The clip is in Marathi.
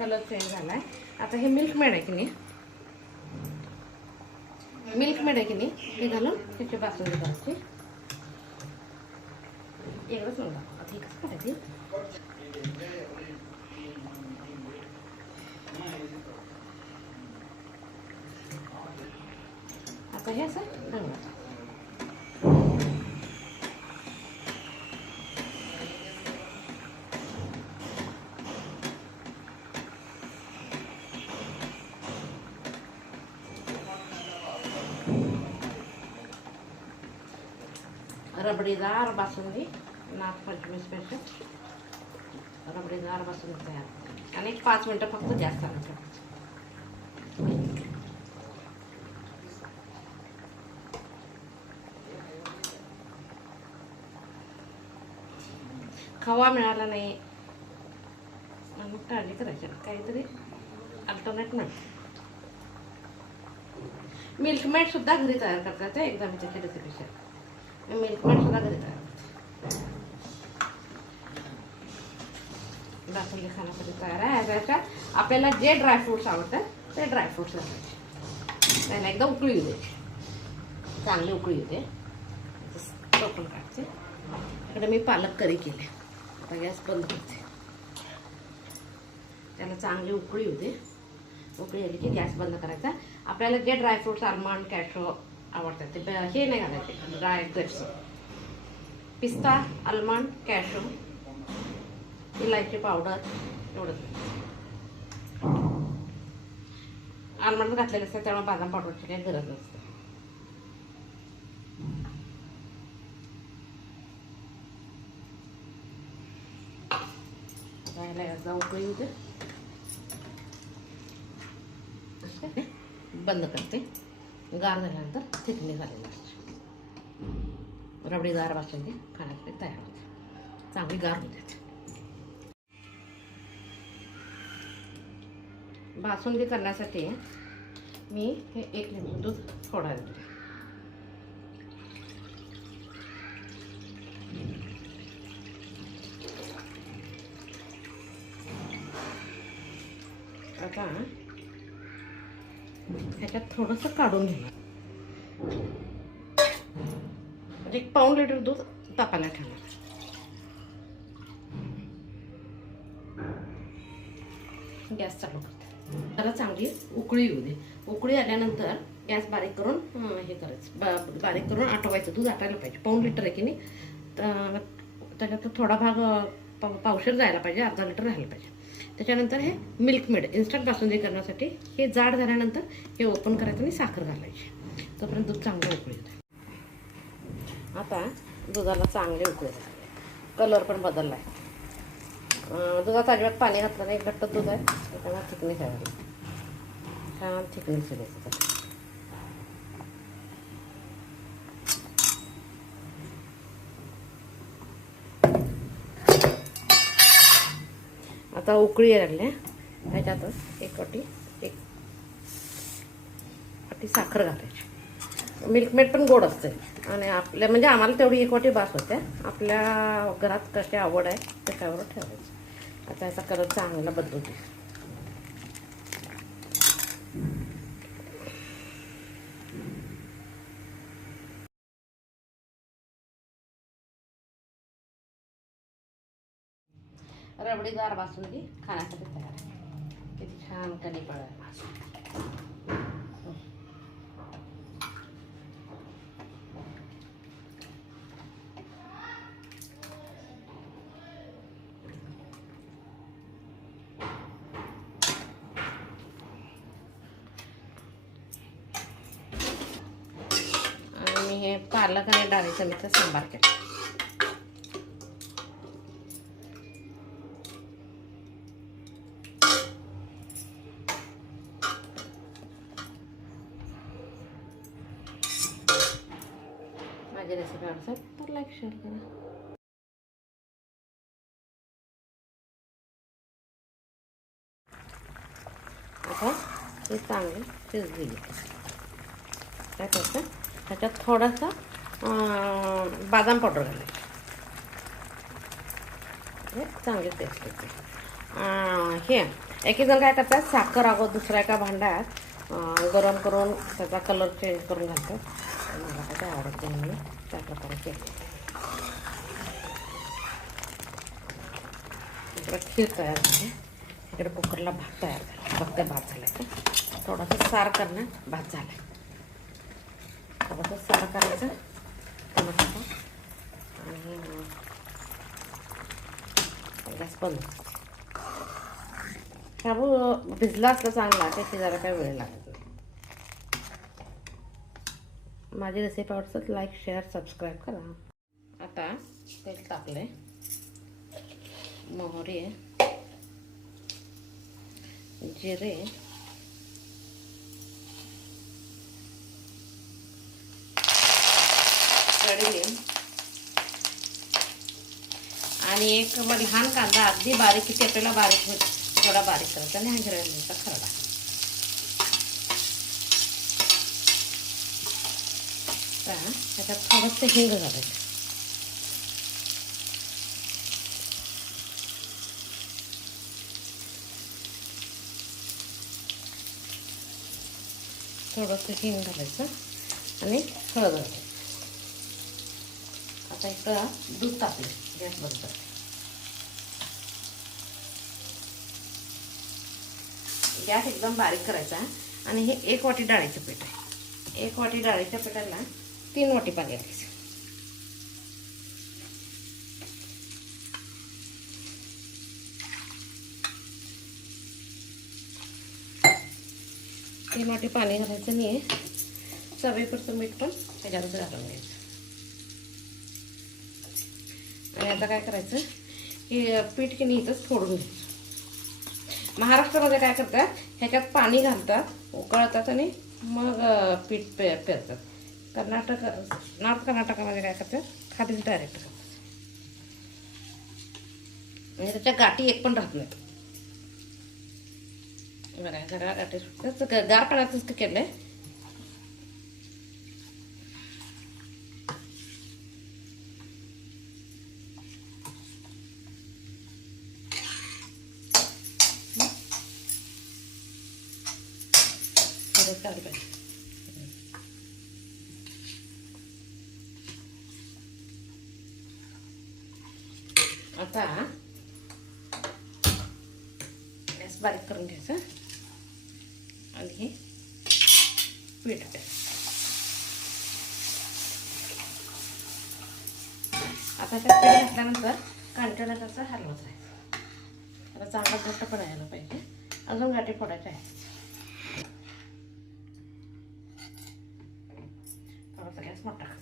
कलर चेंज झाला आहे. आता हे मिल्क मेड आहे की नाही, मिल्क मेड आहे की नाही, हे घालून त्याची बासुंदी करायची. एकच नव्हता आता हे कसं करायची. आता हे असं रंगवायचं. रबडीदार बासुंदी, नागपंचमी स्पेशल रबडीदार बासुंदी तयार. आणि 5 मिनटं फक्त जास्त ठेवायचं. खवा मिळाला नाही मग काळजी करायची, काहीतरी अल्टरनेट मिळतं. मिल्क मेड सुद्धा घरी तयार करतात ते एकदम त्याची रेसिपी शेअर. मिल्क मेड सुद्धा घरी तयार करते. बासुंदी खाण्यासाठी तयार आहे. त्याच्या आपल्याला जे ड्रायफ्रुट्स आवडतात ते ड्रायफ्रुट्स घालायचे. त्याला एकदा उकळी येऊ द्यायची, चांगली उकळी येते. टोपण काढते. इकडे मी पालक करी केले. आता गॅस बंद करते. त्याला चांगली उकळी होते. उकळी आली की गॅस बंद करायचा. आपल्याला जे ड्रायफ्रुट्स आल्मंड कॅशो आवडतात ते हे नाही घालायचे. ड्राय ग्रेप्स, पिस्ता, आल्मंड, कॅशो, इलायची पावडर एवढंच. आल्मंड घातलेले असतात त्यामुळे बदाम पावडरची काही गरज नसते. एकदा उकळी होते. बंद करते. गार झाल्यानंतर थिकली झालेली असते. रबडीदार बासुंदी खाण्यासाठी तयार होते. चांगली गार होते. बासुंदी करण्यासाठी मी हे 1 लिटर दूध फोडायला दिले. आता ह्याच्यात थोडंसं काढून घेणार. म्हणजे 1 पाऊण लिटर दूध तापायला ठेवणार. गॅस चालू करते. त्याला चांगली उकळी येऊ दे. उकळी आल्यानंतर गॅस बारीक करून हे करायचं. बारीक करून आटवायचं. दूध आटायला पाहिजे. पाऊण लिटर आहे की नाही, तर त्याच्यात थोडा भाग पावशेर जायला पाहिजे, अर्धा लिटर राहायला पाहिजे. त्याच्यानंतर हे मिल्क मेड इन्स्टंट बासुंदी करण्यासाठी हे जाड झाल्यानंतर हे ओपन करायचं आणि साखर घालायची. तोपर्यंत दूध चांगलं उकळी येतं. आता दुधाला चांगले उकळी झाले. कलर पण बदलला आहे. दुधात अजिबात पाणी घातलं नाही. घट्ट दूध आहे त्याच्यामुळे थिकनेस आहे. छान थिकनेस द्यायचं. आता उकळी लागली. त्याच्यातच एक वाटी साखर घालायची. मिल्कमेड पण गोड असते आणि आपल्या म्हणजे आम्हाला तेवढी 1 वाटी बास होते. आपल्या घरात कशी आवड आहे त्याच्यावर ठेवायचं. आता याचा कलर चांगला बदलतो. रबडीदार बासुंदी खाण्यासाठी तयार आहे. किती छान कणी पडायला. आणि मी हे पालक आणि डाळीचं मिक्स सांबार केला. माझी रेसिपी आवडतात तर लाईक शेअर करा. आता हे चांगले शिजलेली. काय करायचं, त्याच्यात थोडासा बादाम पावडर घालायची. चांगली टेस्ट येते. हे एक जण काय करतात, साखर अगोदर दुसऱ्या एका भांड्यात गरम करून त्याचा कलर चेंज करून घालतात. मला काय ते आवडत नाही, मी त्या प्रकारे केले. इकडे खीर तयार झाली, इकडे कुकरला भात तयार झाला. फक्त भात झाला की थोडंसं सार करणं, भात झाला. थोडंसं सार करायचं टमाटर आणि गॅस बंद. शाबू भिजला असला चांगला त्याची जरा काही वेळ लागत नाही. माझी रेसिपी आवडतात लाईक शेअर सबस्क्राईब करा. आता तेल टाकले, मोहरी आहे, जिरे, कढीलिंब आणि एक लहान कांदा अगदी बारीक, किती आपल्याला बारीक होईल थोडा बारीक करायचा आणि हा हिरव्या मिरचीचा खरडा. त्याच्यात थोडंसं हिंग घालायचं. थोडंसं हिंग घालायचं आणि हळद घालायचं. आता इकडं दूध तापले, गॅस बंद करते. गॅस एकदम बारीक करायचा आणि हे 1 वाटी डाळीचं पीठ आहे. 1 वाटी डाळीच्या पिठाला 3 वाटी पाणी घालायचं. तीन वाटी पाणी घालायचं नाही, चवीपुरतं मीठ पण त्याच्यात घालून घ्यायचं. आणि आता काय करायचं, हे पीठ की नाही इथंच फोडून घ्यायचं. महाराष्ट्रामध्ये काय करतात, ह्याच्यात पाणी घालतात, उकळतात आणि मग पीठ पेरतात. नॉर्थ कर्नाटकामध्ये काय करतात, खालीच डायरेक्ट करतात. म्हणजे त्याच्या गाठी एक पण राहत नाही. बघा जरा गाठी सुटतात, गार पाण्यातच केलंय. आता गॅस बारीक करून घ्यायचा आणि हे पीठ टाकायचं. आता त्यात पीठ घातल्यानंतर कंटिन्यू त्याचं हलवत राहायचं. आता चांगला घट्ट पण यायला पाहिजे, अजून गाठी फोडायच्या आहेत. थोडासा गॅस मोठा.